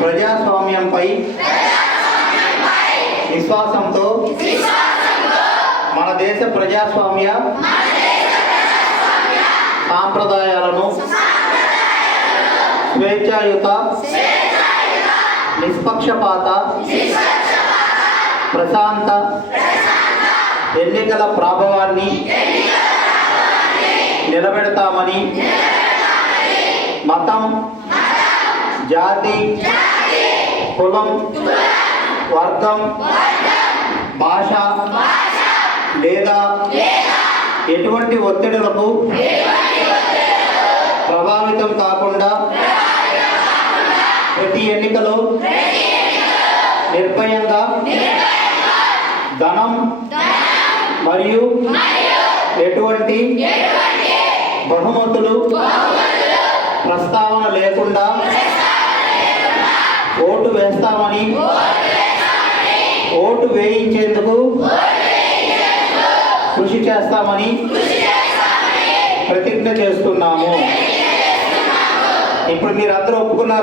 ప్రజాస్వామ్యంపై విశ్వాసంతో మన దేశ ప్రజాస్వామ్య సాంప్రదాయాలను స్వేచ్ఛాయుత నిష్పక్షపాత ప్రశాంత ఎన్నికల ప్రభావాన్ని నిలబెడతామని మతం జాతి కులం వర్గం భాష లేదా ఎటువంటి ఒత్తిడులకు ప్రభావితం కాకుండా ప్రతి ఎన్నికలో నిర్భయంగా ధనం మరియు ఎటువంటి బహుమతులు ప్రస్తావన లేకుండా ఓటు వేస్తామని. ఓటు వేయించేందుకు కృషి చేస్తామని ప్రతిజ్ఞ చేస్తున్నాము. ఇప్పుడు మీరు అందరూ ఒప్పుకున్నారు.